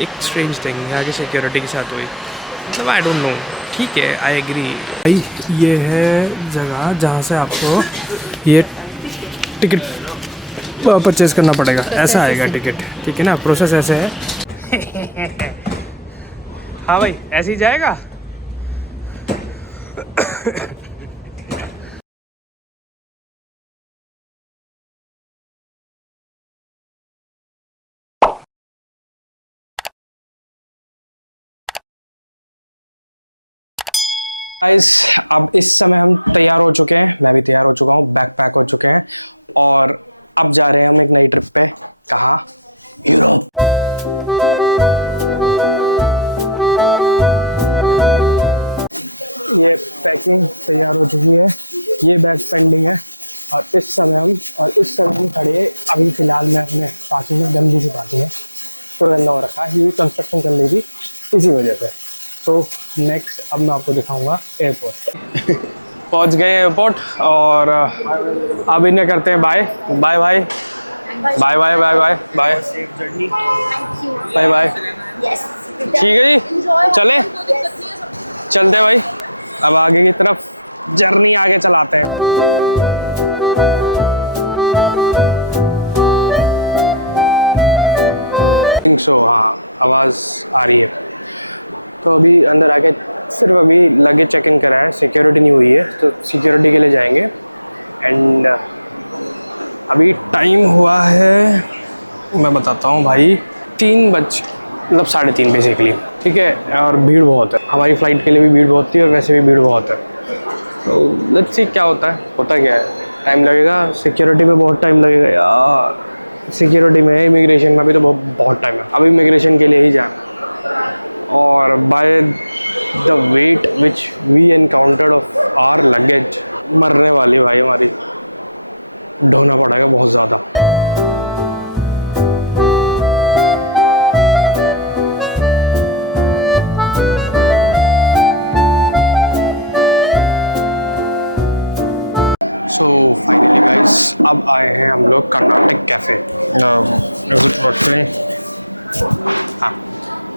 एक strange thing यहाँ की सिक्योरिटी के साथ हुई, मतलब आई डोंट नो, ठीक है, आई एग्री भाई। ये है जगह जहाँ से आपको ये टिकट परचेज़ करना पड़ेगा, ऐसा आएगा टिकट, ठीक है ना, प्रोसेस ऐसे है। हाँ भाई, ऐसे ही जाएगा। गाइस, अब इस समय हम तैयार हो चुके हैं, मैं भी तैयार हो चुका हूँ, बैग पैक हो चुके हैं और अब जा रहे हैं हम एक नई ट्रिप पे। कहाँ? यूरोप। ये पैकिंग तैयार हो चुकी है, ये बैग पेंडिंग है और इस समय हम खड़े हैं अभी फ़िलहाल मैं अपने पार्किंग में, गंदी सी पार्किंग है, तो गंदा हो रखा है, ये कंस्ट्रक्शन चल रही थी इसी वजह से। तो नेक्स्ट अब मैं आपको दिखाऊंगा एयरपोर्ट। पहुंच गए एयरपोर्ट और अब इन्हें करते हैं bye bye bye bye bye bye bye bye bye bye. ठीक है जी, चले चलते हैं भाई, अब आगे की तरफ जर्नी आगे चलाते हैं। सो हाँ, आवाज़ आ रही है। तो अभी अंदर आके सिर्फ अभी लगेज चेक इन करा है, सिक्योरिटी नहीं हुई है, तो सिक्योरिटी के लिए जाएंगे। एंड अभी टाइम हुआ है, मैं बताता हूँ भाई, 3 बज मतलब 3:30 बेसिकली, ठीक है। और भीड़ बहुत है, हमारी फ़्लाइट के लिए भी भीड़ बहुत थी और वैसे भी भीड़ बहुत है। तो लेट्स सी क्या होता है, होता क्या है, टाइम लगेगा, सिक्योरिटी में बहुत टाइम लगेगा यार, सिक्योरिटी में, इमिग्रेशन में भी तो बहुत टाइम है। अब इमिग्रेशन के लिए ही जाना और by the weight which we encountered of our luggage, मरने वाली भाई हमारी, ढोना पड़ेगा बहुत ज़्यादा। सो फाइनली गाइस, अब आए हैं हम लोग कर्नाटक कैफ़े। हाँ,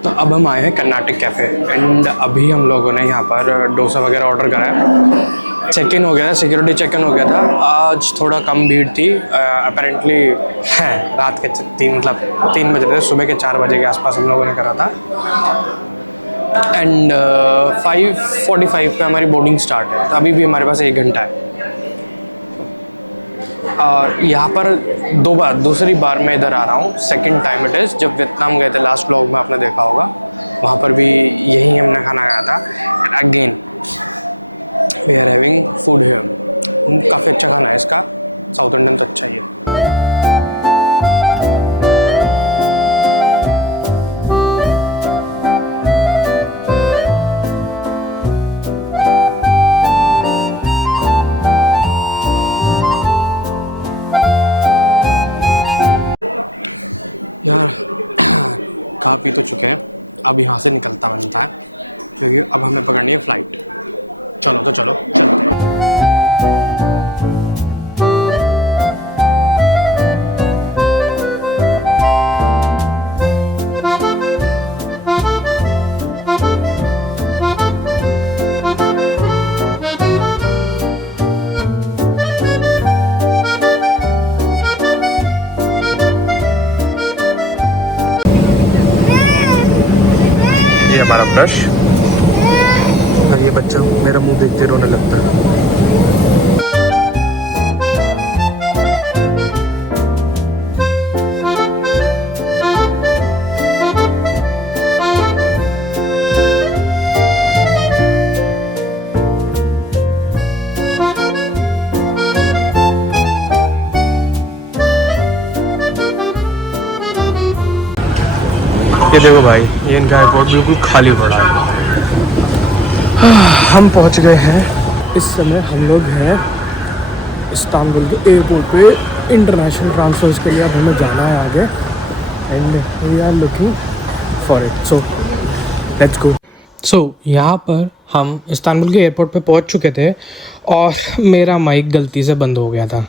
तो अब हम आए हैं कर्नाटक कैफ़े एंड अभी हम लोगों ने यहाँ पर डोसा वगैरह ऑर्डर करा है। चेक इन हो गया था, सिक्योरिटी चेक इन हो गया था। आज थोड़ा कम भीड़ थी अपेरेंटली, है रात के 3 बज रहे थे, सुबह के 4 बजे के आसपास हम लोगों ने करा था। एंड 5:45 पे हमारी बोर्डिंग स्टार्ट है, तो अभी भी हमारे पास 1 घंटा है। और यहाँ पर दूसरी बार मैं इधर आ रहा हूँ, सेकंड टाइम इट इज़। जब वियतनाम गए थे लास्ट ब्लॉग में आपने देखा होगा, वहाँ पर भी यही हमने खाना खाया था। And again we are having food here, काफ़ी अच्छा खाना है इसका, साउथ इंडियन तो अच्छा ही है। यार खा पी तो चुके हैं, अब यहाँ से निकलता बनता है क्योंकि अब हमें पकड़नी है फ़्लाइट। चलो तो चलो चलते हैं। ब्रश, ये बच्चा मेरा मुंह देखते रोने लगता है। ये देखो भाई, ये इनका एयरपोर्ट बिल्कुल खाली हो चुका है। हम पहुंच गए हैं, इस समय हम लोग हैं इस्तांबुल के एयरपोर्ट पे इंटरनेशनल ट्रांसफर्स के लिए। अब हमें जाना है आगे and we are looking for it, so let's go. So यहाँ पर हम इस्तांबुल के एयरपोर्ट पे पहुंच चुके थे और मेरा माइक गलती से बंद हो गया था।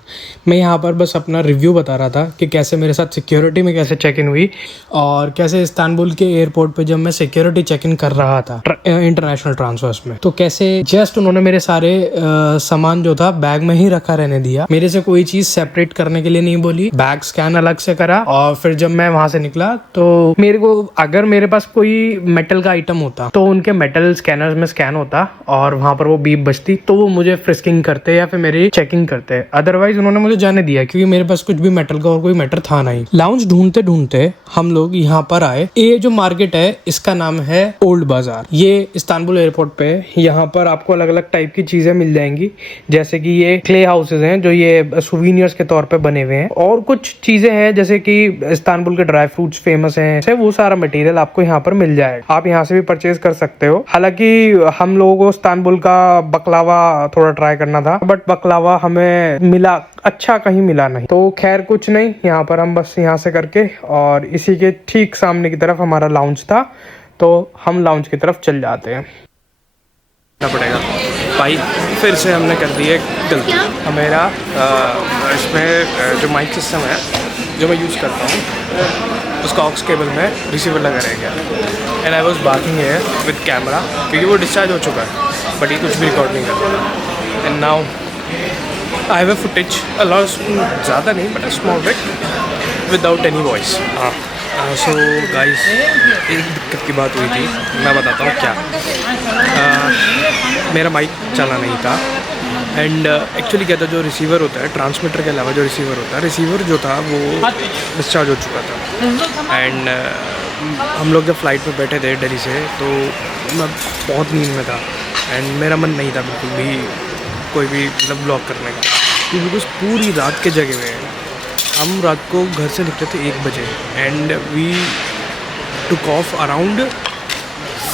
मैं यहाँ पर बस अपना रिव्यू बता रहा था कि कैसे मेरे साथ सिक्योरिटी में कैसे चेक इन हुई और कैसे इस्तांबुल के एयरपोर्ट पे जब मैं सिक्योरिटी चेक इन कर रहा था इंटरनेशनल ट्रांसफर्स में, तो कैसे जस्ट उन्होंने मेरे सारे सामान जो था बैग में ही रखा रहने दिया, मेरे से कोई चीज़ सेपरेट करने के लिए नहीं बोली, बैग स्कैन अलग से करा। और फिर जब मैं वहाँ से निकला तो मेरे को, अगर मेरे पास कोई मेटल का आइटम होता तो उनके मेटल स्कैनर्स में स्कैन होता और वहाँ पर वो बीप बजती तो वो मुझे फ्रिस्किंग करते या फिर मेरी चेकिंग करते। अदरवाइज उन्होंने मुझे जाने दिया क्योंकि मेरे पास कुछ भी मेटल का और कोई मैटर था नहीं। लाउंज ढूंढते ढूंढते हम लोग यहाँ पर आए। ये जो मार्केट है इसका नाम है ओल्ड बाजार। ये इस्तांबुल एयरपोर्ट पे, यहाँ पर आपको अलग अलग टाइप की चीजें मिल जाएंगी, जैसे कि ये क्ले हाउसेज हैं जो ये सुवीनियर्स के तौर पे बने हुए हैं, और कुछ चीजें हैं जैसे कि इस्तांबुल के ड्राई फ्रूट्स फेमस हैं, वो सारा मटेरियल आपको यहाँ पर मिल जाएगा। आप यहाँ से भी परचेज कर सकते हो। हालांकि हम लोगों को इस्तांबुल का बकलावा थोड़ा ट्राई करना था, बट बकलावा हमें मिला अच्छा कहीं मिला नहीं, तो खैर कुछ नहीं। यहाँ पर हम बस यहाँ से करके और इसी के ठीक सामने की तरफ हमारा लाउंज था, तो हम लाउंज की तरफ चल जाते हैं। पड़ेगा भाई, फिर से हमने कर दी है गलती। मेरा इसमें जो माइक सिस्टम है जो मैं यूज़ करता हूँ उसका ऑक्स केबल में रिसीवर लगा रह गया, एंड आई वॉज बाकिंग है विद कैमरा क्योंकि वो डिस्चार्ज हो चुका है, बट ये कुछ भी रिकॉर्ड नहीं करता। And now I have a footage a lot, ज़्यादा नहीं but a small bit without any voice. हाँ, सो गाइस, एक दिक्कत की बात हुई थी, मैं बताता हूँ क्या। मेरा माइक चला नहीं था, एंड एक्चुअली क्या था, जो रिसीवर होता है, ट्रांसमीटर के अलावा जो रिसीवर होता है, रिसीवर जो था वो डिस्चार्ज हो चुका था। एंड हम लोग जब फ्लाइट में बैठे थे दिल्ली से, तो मैं बहुत नींद में था एंड मेरा मन नहीं था बिल्कुल भी कोई भी मतलब ब्लॉग करने का, क्योंकि पूरी रात के जगह हुए हैं। हम रात को घर से निकले थे 1 बजे and we took off around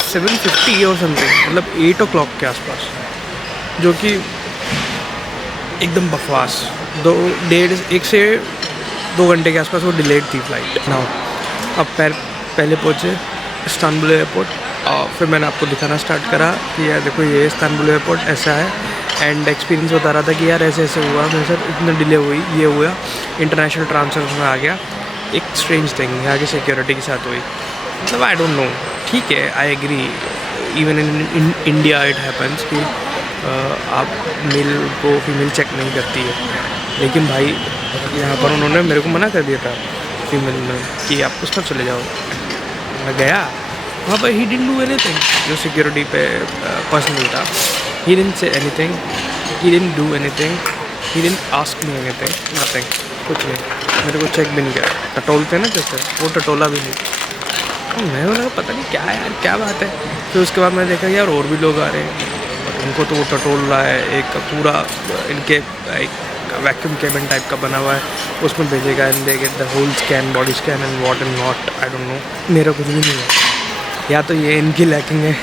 7:50 और समथिंग, मतलब 8 o'clock के आसपास, जो कि एकदम बकवास। 1 से 2 घंटे के आसपास वो डिलेड थी फ्लाइट। नाउ अब पहले पहुँचे इस्तांबुल एयरपोर्ट, और फिर मैंने आपको दिखाना स्टार्ट करा कि यार देखो ये इस्तांबुल एयरपोर्ट ऐसा है, एंड एक्सपीरियंस बता रहा था कि यार ऐसे ऐसे हुआ, मेरे साथ इतना डिले हुई, ये हुआ, इंटरनेशनल ट्रांसफर में आ गया। एक स्ट्रेंज थिंग यहाँ की सिक्योरिटी के साथ हुई, मतलब आई डोंट नो, ठीक है, I agree, even in India it happens कि आप मेल को फीमेल चेक नहीं करती है, लेकिन भाई यहाँ पर उन्होंने मेरे को मना कर दिया था फीमेल में कि आप उस तरफ चले जाओ। मैं गया वहाँ पर, ही डिडंट डू एनीथिंग, जो सिक्योरिटी पे पर्सनल था, he didn't say anything, he didn't do anything, he didn't ask me anything, nothing, कुछ नहीं। मेरे को चेक भी नहीं किया, टटोलते ना जैसे, वो टटोला भी नहीं। मैं लगा पता नहीं क्या है यार, क्या बात है। फिर उसके बाद मैंने देखा यार और भी लोग आ रहे हैं, उनको तो वो टटोल रहा है, एक पूरा इनके एक वैक्यूम केबिन टाइप का बना हुआ है, उसमें भेजेगा and they get the whole scan, body scan and what and not, I don't know. मेरा कुछ भी नहीं है, या तो ये इनकी लैकिंग है,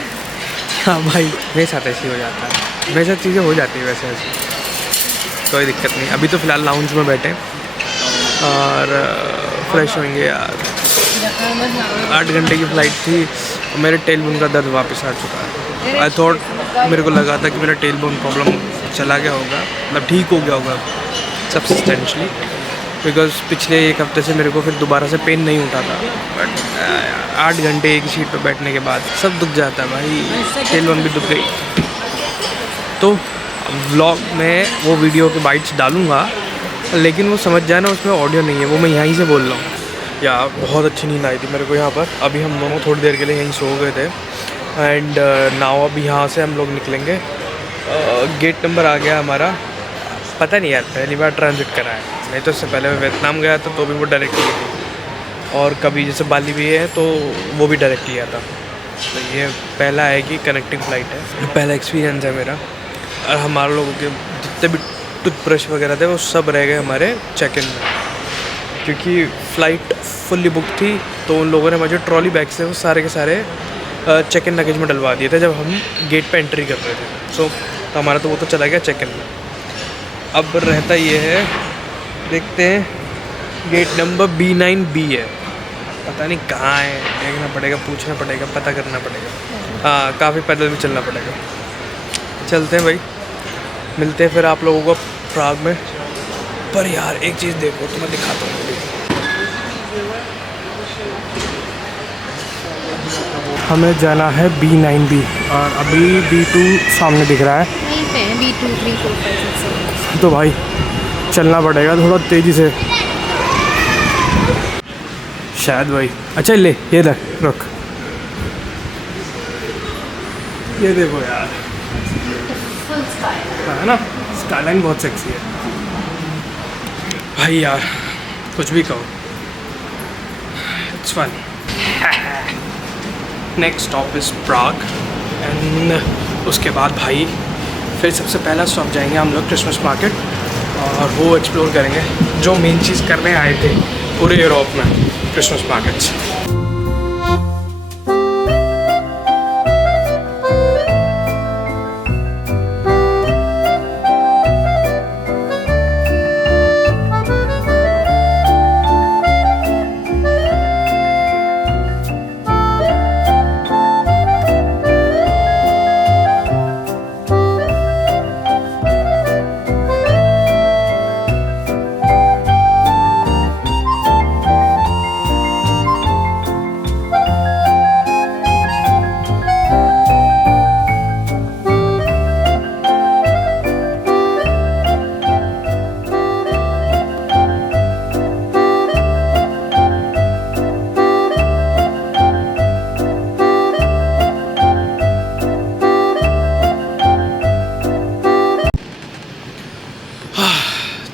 हाँ भाई मेरे साथ ऐसे हो जाता है, मेरे साथ चीज़ें हो जाती है वैसे ऐसे, कोई दिक्कत नहीं। अभी तो फ़िलहाल लाउंज में बैठे और फ्रेश होंगे यार। 8 घंटे की फ़्लाइट थी, मेरे टेल बोन का दर्द वापस आ चुका है। आई थॉट, मेरे को लगा था कि मेरा टेल बोन प्रॉब्लम चला गया होगा, मतलब ठीक हो गया होगा सब्सटेंशली, बिकॉज पिछले 1 हफ्ते से मेरे को फिर दोबारा से पेन नहीं उठा था। बट 8 घंटे एक सीट पर बैठने के बाद सब दुख जाता है भाई, टेल बोन भी दुख गई। तो व्लॉग में वो वीडियो के बाइट्स डालूँगा, लेकिन वो समझ जाए ना उसमें ऑडियो नहीं है, वो मैं यहीं से बोल रहा हूँ। यार बहुत अच्छी नींद आई थी मेरे को यहाँ पर। अभी हम दोनों थोड़ी देर के लिए यहीं सो गए थे, एंड नाउ अब यहाँ से हम लोग निकलेंगे। गेट नंबर आ गया हमारा, पता नहीं यार, पहली बार ट्रांजिट करा है, नहीं तो इससे पहले मैं वियतनाम गया था तो भी वो डायरेक्ट ही थी, और कभी जैसे बाली भी है तो वो भी डायरेक्ट लिया था। तो ये पहला है कि कनेक्टिंग फ़्लाइट है, पहला एक्सपीरियंस है मेरा। और हमारे लोगों के जितने भी टूथब्रश वगैरह थे वो सब रह गए हमारे चेक इन में, क्योंकि फ़्लाइट फुल्ली बुक थी। तो उन लोगों ने हमारे जो ट्रॉली बैग्स थे वो सारे के सारे चेक इन लगेज में डलवा दिए थे जब हम गेट पे एंट्री कर रहे थे। तो हमारा तो वो तो चला गया चेक इन में। अब रहता ये है, देखते हैं, गेट नंबर B9B है, पता नहीं कहाँ है, देखना पड़ेगा, पूछना पड़ेगा, पता करना पड़ेगा। हाँ, काफ़ी पैदल भी चलना पड़ेगा। चलते हैं भाई, मिलते हैं फिर आप लोगों को प्राग में। पर यार एक चीज़ देखो तो मैं दिखाता हूँ। हमें जाना है B9B और अभी B2 सामने दिख रहा है, वहीं पे है B2 3 4 5 6 7। तो भाई चलना पड़ेगा थोड़ा तेज़ी से शायद भाई। अच्छा ले ये देख रुक, ये देखो यार, फुल स्टाइल है ना, स्काईलाइन बहुत सेक्सी है भाई यार, कुछ भी कहो, it's fun. Next stop is Prague and उसके बाद भाई फिर सबसे पहला स्टॉप जाएंगे हम लोग क्रिसमस मार्केट और वो एक्सप्लोर करेंगे जो मेन चीज़ करने आए थे पूरे यूरोप में, क्रिसमस मार्केट्स।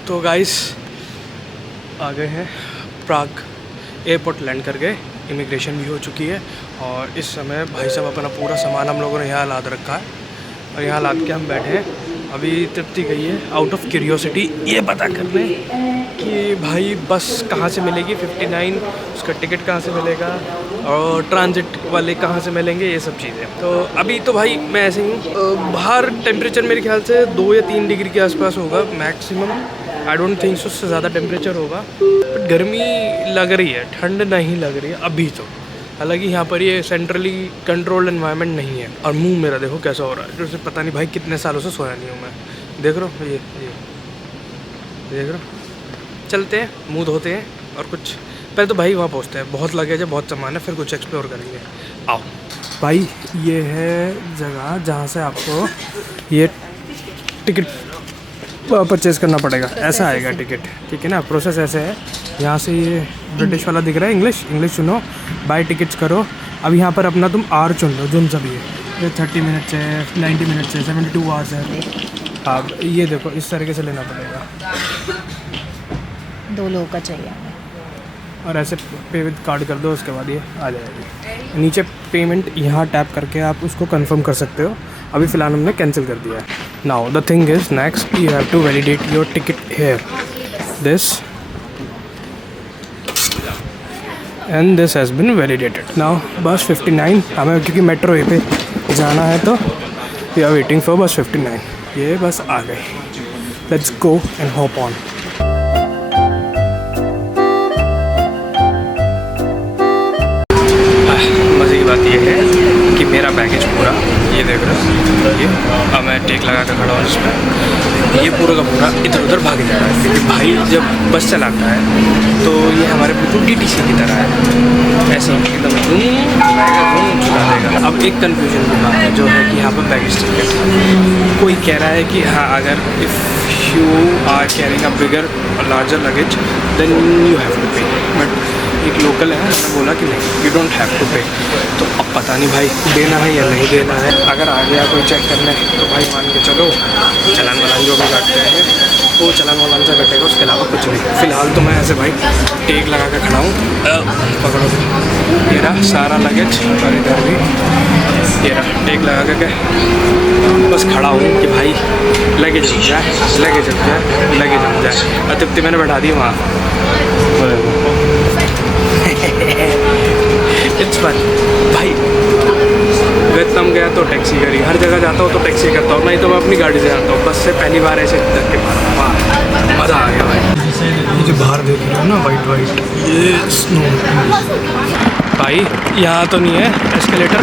तो गाइस आ गए हैं प्राग एयरपोर्ट, लैंड कर गए, इमिग्रेशन भी हो चुकी है और इस समय भाई साहब अपना पूरा सामान हम लोगों ने यहाँ लाद रखा है और यहाँ लाद के हम बैठे हैं। अभी तृप्ति गई है आउट ऑफ क्यूरियोसिटी ये पता करने कि भाई बस कहाँ से मिलेगी 59, उसका टिकट कहाँ से मिलेगा और ट्रांजिट वाले कहाँ से मिलेंगे, ये सब चीज़ें। तो अभी तो भाई मैं ऐसे ही बाहर टेम्परेचर मेरे ख्याल से 2 या 3 डिग्री के आसपास होगा maximum, I don't think so उससे ज़्यादा टेम्परेचर होगा, बट गर्मी लग रही है, ठंड नहीं लग रही है अभी तो। हालांकि यहाँ पर ये सेंट्रली कंट्रोल्ड एनवायरनमेंट नहीं है और मुंह मेरा देखो कैसा हो रहा है, जैसे पता नहीं भाई कितने सालों से सोया नहीं हूँ मैं। देख रहा हूँ ये देख रहा हूँ। चलते हैं, मुँह धोते हैं और कुछ पहले तो भाई वहाँ पहुँचते हैं, बहुत लगेज है, बहुत सामान है, फिर कुछ एक्सप्लोर करेंगे। आओ भाई, ये है जगह जहाँ से आपको ये टिकट परचेज़ करना पड़ेगा, ऐसा आएगा टिकट, ठीक है ना। प्रोसेस ऐसे है, यहाँ से ये ब्रिटिश वाला दिख रहा है, इंग्लिश सुनो, बाय टिकट्स करो। अब यहाँ पर अपना तुम आर चुन लो जो सा भी है, ये 30 मिनट्स है, 90 मिनट्स है, 72 आवर्स है। अब ये देखो इस तरीके से लेना पड़ेगा, 2 लोगों का चाहिए और ऐसे पे विद कार्ड कर दो, उसके बाद ये आ जाएगी। नीचे पेमेंट यहाँ टैप करके आप उसको कंफर्म कर सकते हो। अभी फ़िलहाल हमने कैंसिल कर दिया है। Now the thing is next you have to validate your ticket here, this and this has been validated. Now bus 59 हमें क्योंकि मेट्रो वे पे जाना है तो वी आर वेटिंग फॉर बस 59। ये बस आ गई, let's go and hop on. मज़े की बात ये है कि मेरा बैगेज पूरा, ये देख रहे हो, ये अब मैं टेक लगा कर खड़ा हूँ इसमें, ये पूरा का पूरा इधर उधर भाग जा रहा है क्योंकि भाई जब बस चलाता है तो ये हमारे बिल्कुल DTC की तरह है, ऐसे ही एकदम घूम चला देगा। अब एक कन्फ्यूजन की बात है जो है कि यहाँ पर बैगेज टिकट कोई कह रहा है कि हाँ अगर if you are carrying a bigger larger luggage then you have to pay, but एक लोकल है उसने बोला कि नहीं यू डोंट हैव टू पे। तो अब पता नहीं भाई देना है या नहीं देना है। अगर आ गया कोई चेक करने तो भाई मान के चलो चलान वालान जो भी काटते हैं वो चलान वालान से कटेगा, उसके अलावा कुछ नहीं। फ़िलहाल तो मैं ऐसे भाई टेक लगा कर खड़ा हूँ, पकड़ो मेरा सारा लगेज और इधर भी ये टेक लगा के बस खड़ा हूँ कि भाई लगेज रुक जाए, लगेज रुक जाए, लगेज रुक जाए। और तृप्ति मैंने बैठा दी वहाँ, इट्स फन भाई। वियतनाम गया तो टैक्सी करी, हर जगह जाता हूँ तो टैक्सी करता हूँ, नहीं तो मैं अपनी गाड़ी से जाता हूँ। बस से पहली बार ऐसे धक्के मारा, वाह मज़ा आ गया भाई। जैसे मुझे बाहर देख रहे हो ना वाइट ये स्नो भाई, यहाँ तो नहीं है एस्केलेटर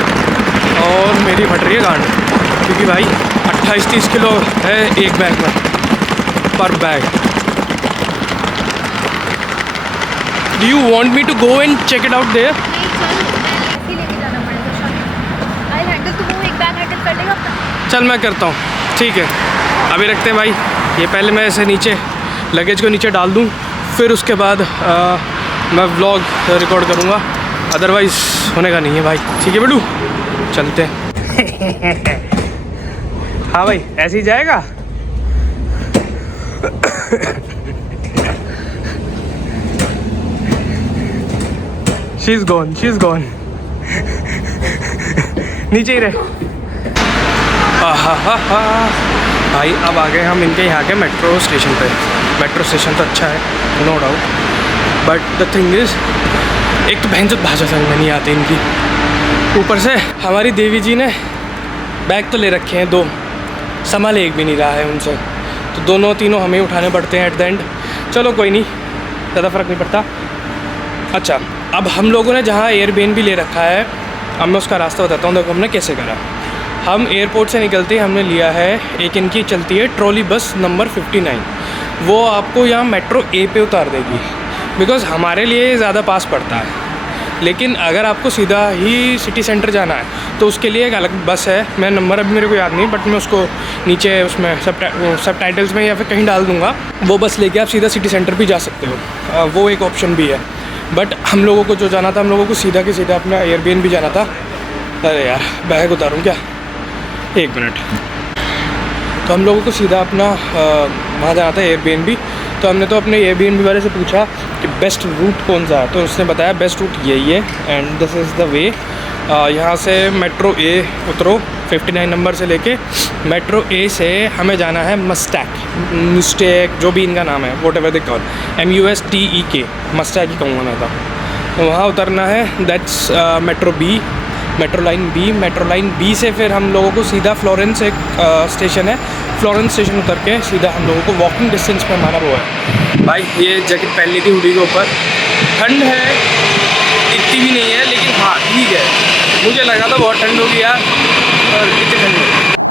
और मेरी फट रही है गांड क्योंकि भाई 28-30 किलो है एक बैग में, पर bag. Do you want me to go and check it out there? चल मैं करता हूँ, ठीक है। अभी रखते हैं भाई, ये पहले मैं ऐसे नीचे लगेज को नीचे डाल दूँ, फिर उसके बाद मैं व्लॉग रिकॉर्ड करूँगा, अदरवाइज़ होने का नहीं है भाई। ठीक है बेटू, चलते हैं। हाँ भाई, ऐसे ही जाएगा। She's gone। नीचे ही रहे। भाई अब आ गए हम इनके यहाँ के मेट्रो स्टेशन पे। मेट्रो स्टेशन तो अच्छा है, no doubt, but the thing is एक तो भयंकर भाषा समझ में नहीं आती इनकी, ऊपर से हमारी देवी जी ने बैग तो ले रखे हैं 2, संभाल एक भी नहीं रहा है उनसे, तो दोनों तीनों हमें उठाने पड़ते हैं एट द एंड। चलो कोई नहीं, ज़्यादा फ़र्क नहीं पड़ता। अच्छा, अब हम लोगों ने जहाँ एयरबीएनबी ले रखा है, अब मैं उसका रास्ता बताता हूँ। देखो हमने कैसे करा। हम एयरपोर्ट से निकलते हमने लिया है एक इनकी चलती है ट्रॉली बस नंबर 59, वो आपको यहाँ मेट्रो ए पे उतार देगी, बिकॉज़ हमारे लिए ज़्यादा पास पड़ता है। लेकिन अगर आपको सीधा ही सिटी सेंटर जाना है तो उसके लिए एक अलग बस है, मैं नंबर अभी मेरे को याद नहीं, बट मैं उसको नीचे उसमें सब टाइटल्स में या फिर कहीं डाल दूँगा। वो बस लेके आप सीधा सिटी सेंटर भी जा सकते हो, वो एक ऑप्शन भी है। बट हम लोगों को जो जाना था, हम लोगों को सीधा के सीधा अपना एयरबीएनबी जाना था। अरे यार, बैग उतारूँ क्या, 1 मिनट। तो हम लोगों को सीधा अपना वहाँ जाना था एयरबीएनबी। तो हमने तो अपने एयरबीएनबी वाले से पूछा कि बेस्ट रूट कौन सा है, तो उसने बताया बेस्ट रूट यही है and this is the way. यहाँ से मेट्रो ए उतरो 59 नंबर से लेके मेट्रो ए से हमें जाना है मिस्टेक जो भी इनका नाम है, what ever they call, MUSTEK, मस्टैक ही कहूँगा मैं तो वहाँ उतरना है। दैट्स मेट्रो लाइन बी से फिर हम लोगों को सीधा फ्लोरेंस एक स्टेशन है, फ्लोरेंस स्टेशन उतर के सीधा हम लोगों को वॉकिंग डिस्टेंस पर हमारा वो है। भाई ये जैकेट पहन ली थी हुडी के ऊपर, ठंड है इतनी भी नहीं है, लेकिन हाँ ठीक है। मुझे लगा था बहुत ठंड होगी यार, और कितनी ठंड है।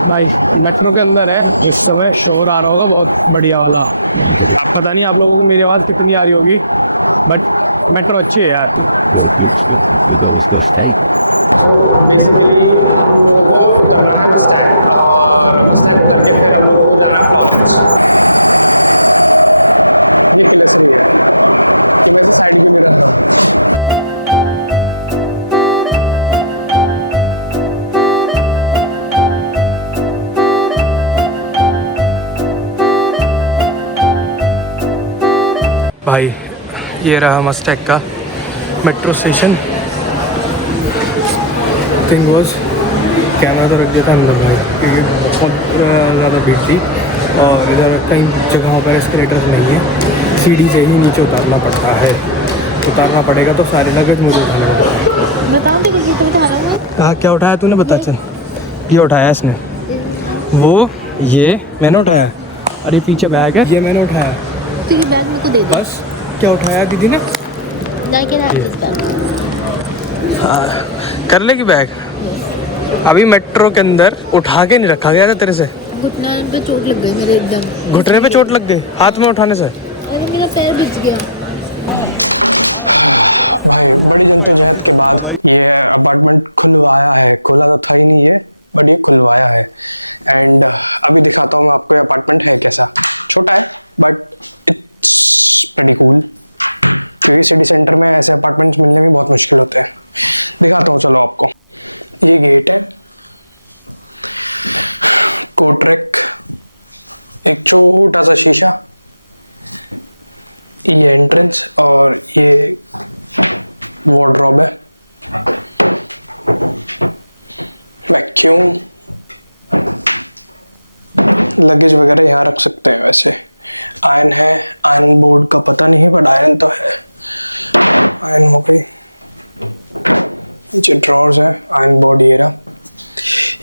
भाई मेट्रो के अंदर है, इस समय शोर आ रहा होगा बहुत बढ़िया वाला। आप पता नहीं आप लोगों को मेरी आवाज़ कितनी आ रही होगी, बट मेट्रो अच्छी है यार। तो बेसिकली हम लोगों को उतरना है मस्टैक, और मस्टैक उतर के फिर हम लोगों को जाना है फ्लोरेंस। ये किलसरी है कि मैं साइड पे भी रह रहा हूँ। भाई ये रहा मस्टैक का metro station. Thing was camera तो रख दिया था अंदर भाई, क्योंकि बहुत ज़्यादा भीड़ थी और इधर कई जगहों पर एस्केलेटर्स नहीं है, सीढ़ी से ही नीचे उतारना पड़ता है। उतारना पड़ेगा तो सारे लगेज मुझे उठाना पड़ेगा। बताओ तो कुछ उठाना है। हाँ क्या उठाया तूने, बता चल। ये उठाया इसने, वो ये मैंने उठाया, अरे पीछे बैग है ये मैंने उठाया। तो ये बैग मेरे को दे दो। बस क्या उठाया दीदी ने, हाँ कर लेगी बैग। अभी मेट्रो के अंदर उठा के नहीं रखा गया था तेरे से, घुटना पे चोट लग गई मेरे, एकदम घुटने पे चोट लग गई हाथ में उठाने से। अरे मेरा पैर बिछ गया। भाई बड़ी जद्दोजहद के बाद ये अपार्टमेंट खुलवाया है, खुला तो था ही नहीं ये, बट ये खुलवाया है। एंड अभी दिखाता हूँ मैं आपको ये अपार्टमेंट है कैसा। छोटा है बट इट्स प्रीटी कूल, क्योंकि सिटी सेंटर में ऐसे अपार्टमेंट्स मिलने में बहुत मुश्किल होते हैं। दिखाता हूँ चलो आपको। ये गेट है, कोटरेक, एक छोटा सा शीशा, ये एंट्रेंस और ये वार्डरोब है, वैक्यूम, लगेज वगैरह यहाँ रख सकते हैं। वैसे आयरन है, आयरन बोर्ड का पता नहीं है बट आयरन तो है, आयरन हो गई। नीचे ड्रॉर्स है, आयरन बोर्ड ये रहा।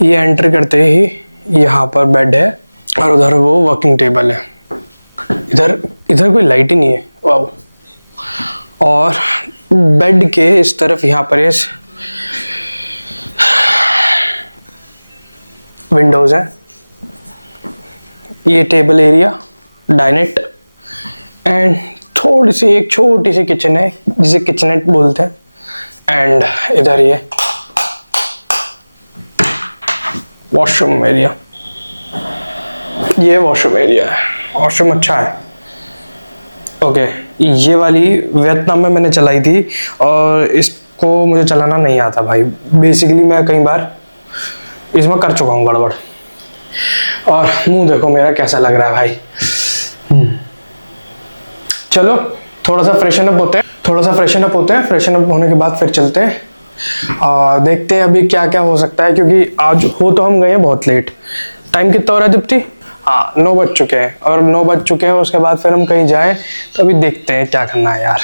ये एंटर करते ही यहाँ पर बेड है और उधर वो वर्किंग टेबल है। इधर कोई लाइट ही नहीं है, वाह। और बेड के इस तरफ यहाँ पर ये विंडोज है ये टेबल एरिया, डाइनेट, एंड थोड़ी सी एक छोटी सी किचन है जिसे किचनेट बोलते हैं। एंड इधर ये वॉशरूम एरिया, ये वॉशरूम एरिया है। वॉशरूम अच्छा है। ओके, ये वाली वियतनाम में मैंने चलाई थी और इसको मुझे चलाना नहीं आता भाई। बेसिकली मैं कई बार इसमें कर चुका हूँ गड़बड़। और मुंह देखो मेरा कैसा लग रहा है भाई। चलो थोड़ा सा फ्रेशन अप होते हैं, फ्रेशन अप होने के बाद फिर चलते हैं और देखते हैं अभी क्या क्या हो सकता है, क्योंकि आज हो तो हम गए हैं बहुत लेट। टाइम कितना हो रहा है दीप्ति? हाँ 9 बज चुके हैं, और 9 बज चुके हैं उसके बाद फिर हम कहीं जाएं तो अभी देखते हैं क्या करना है यार।